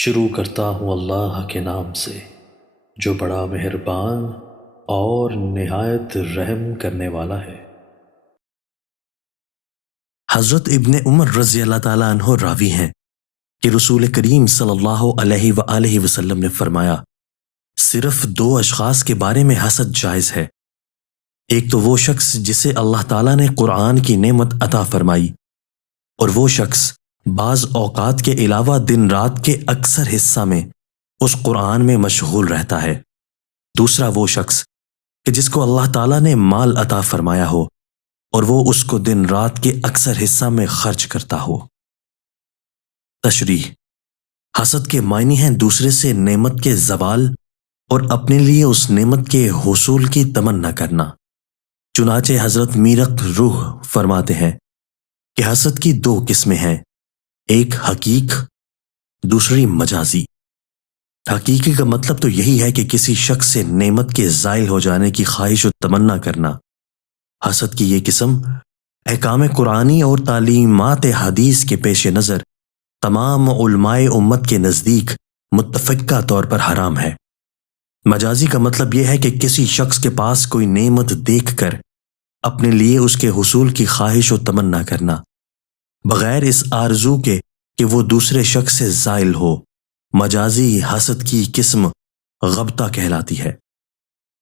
شروع کرتا ہوں اللہ کے نام سے جو بڑا مہربان اور نہایت رحم کرنے والا ہے۔ حضرت ابن عمر رضی اللہ تعالیٰ عنہ راوی ہیں کہ رسول کریم صلی اللہ علیہ وآلہ وسلم نے فرمایا، صرف دو اشخاص کے بارے میں حسد جائز ہے۔ ایک تو وہ شخص جسے اللہ تعالیٰ نے قرآن کی نعمت عطا فرمائی، اور وہ شخص بعض اوقات کے علاوہ دن رات کے اکثر حصہ میں اس قرآن میں مشغول رہتا ہے۔ دوسرا وہ شخص کہ جس کو اللہ تعالیٰ نے مال عطا فرمایا ہو اور وہ اس کو دن رات کے اکثر حصہ میں خرچ کرتا ہو۔ تشریح: حسد کے معنی ہیں دوسرے سے نعمت کے زوال اور اپنے لیے اس نعمت کے حصول کی تمنا کرنا۔ چنانچہ حضرت میرق روح فرماتے ہیں کہ حسد کی دو قسمیں ہیں، ایک حقیق، دوسری مجازی۔ حقیقی کا مطلب تو یہی ہے کہ کسی شخص سے نعمت کے زائل ہو جانے کی خواہش و تمنا کرنا۔ حسد کی یہ قسم احکام قرآنی اور تعلیمات حدیث کے پیش نظر تمام علماء امت کے نزدیک متفقہ طور پر حرام ہے۔ مجازی کا مطلب یہ ہے کہ کسی شخص کے پاس کوئی نعمت دیکھ کر اپنے لیے اس کے حصول کی خواہش و تمنا کرنا، بغیر اس آرزو کے کہ وہ دوسرے شخص سے زائل ہو۔ مجازی حسد کی قسم غبطہ کہلاتی ہے،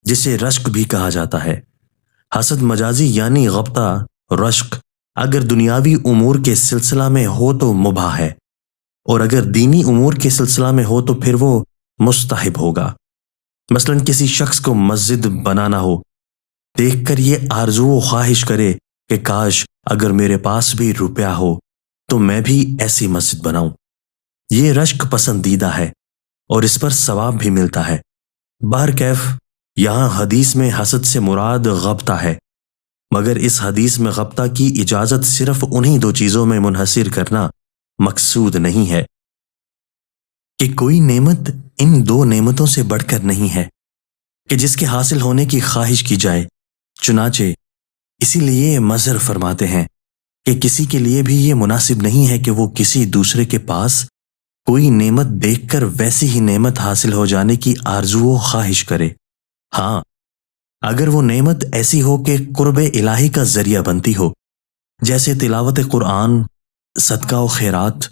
جسے رشک بھی کہا جاتا ہے۔ حسد مجازی یعنی غبطہ، رشک اگر دنیاوی امور کے سلسلہ میں ہو تو مباح ہے، اور اگر دینی امور کے سلسلہ میں ہو تو پھر وہ مستحب ہوگا۔ مثلا کسی شخص کو مسجد بنانا ہو، دیکھ کر یہ آرزو و خواہش کرے کہ کاش اگر میرے پاس بھی روپیہ ہو تو میں بھی ایسی مسجد بناؤں۔ یہ رشک پسندیدہ ہے اور اس پر ثواب بھی ملتا ہے۔ بہرکیف یہاں حدیث میں حسد سے مراد غبطہ ہے، مگر اس حدیث میں غبطہ کی اجازت صرف انہی دو چیزوں میں منحصر کرنا مقصود نہیں ہے کہ کوئی نعمت ان دو نعمتوں سے بڑھ کر نہیں ہے کہ جس کے حاصل ہونے کی خواہش کی جائے۔ چنانچہ اسی لیے مظہر فرماتے ہیں کہ کسی کے لیے بھی یہ مناسب نہیں ہے کہ وہ کسی دوسرے کے پاس کوئی نعمت دیکھ کر ویسی ہی نعمت حاصل ہو جانے کی آرزو و خواہش کرے۔ ہاں، اگر وہ نعمت ایسی ہو کہ قرب الہی کا ذریعہ بنتی ہو، جیسے تلاوت قرآن، صدقہ و خیرات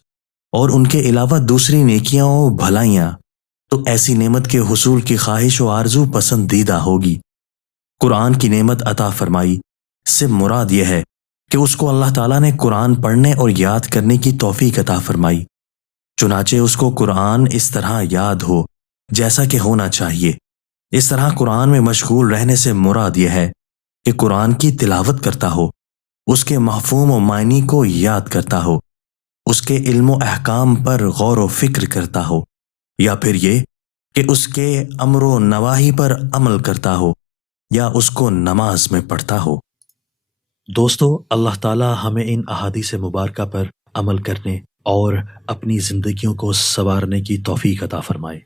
اور ان کے علاوہ دوسری نیکیاں و بھلائیاں، تو ایسی نعمت کے حصول کی خواہش و آرزو پسندیدہ ہوگی۔ قرآن کی نعمت عطا فرمائی سے مراد یہ ہے کہ اس کو اللہ تعالیٰ نے قرآن پڑھنے اور یاد کرنے کی توفیق عطا فرمائی، چنانچہ اس کو قرآن اس طرح یاد ہو جیسا کہ ہونا چاہیے۔ اس طرح قرآن میں مشغول رہنے سے مراد یہ ہے کہ قرآن کی تلاوت کرتا ہو، اس کے مفہوم و معنی کو یاد کرتا ہو، اس کے علم و احکام پر غور و فکر کرتا ہو، یا پھر یہ کہ اس کے امر و نواہی پر عمل کرتا ہو، یا اس کو نماز میں پڑھتا ہو۔ دوستو، اللہ تعالی ہمیں ان احادیث مبارکہ پر عمل کرنے اور اپنی زندگیوں کو سنوارنے کی توفیق عطا فرمائے۔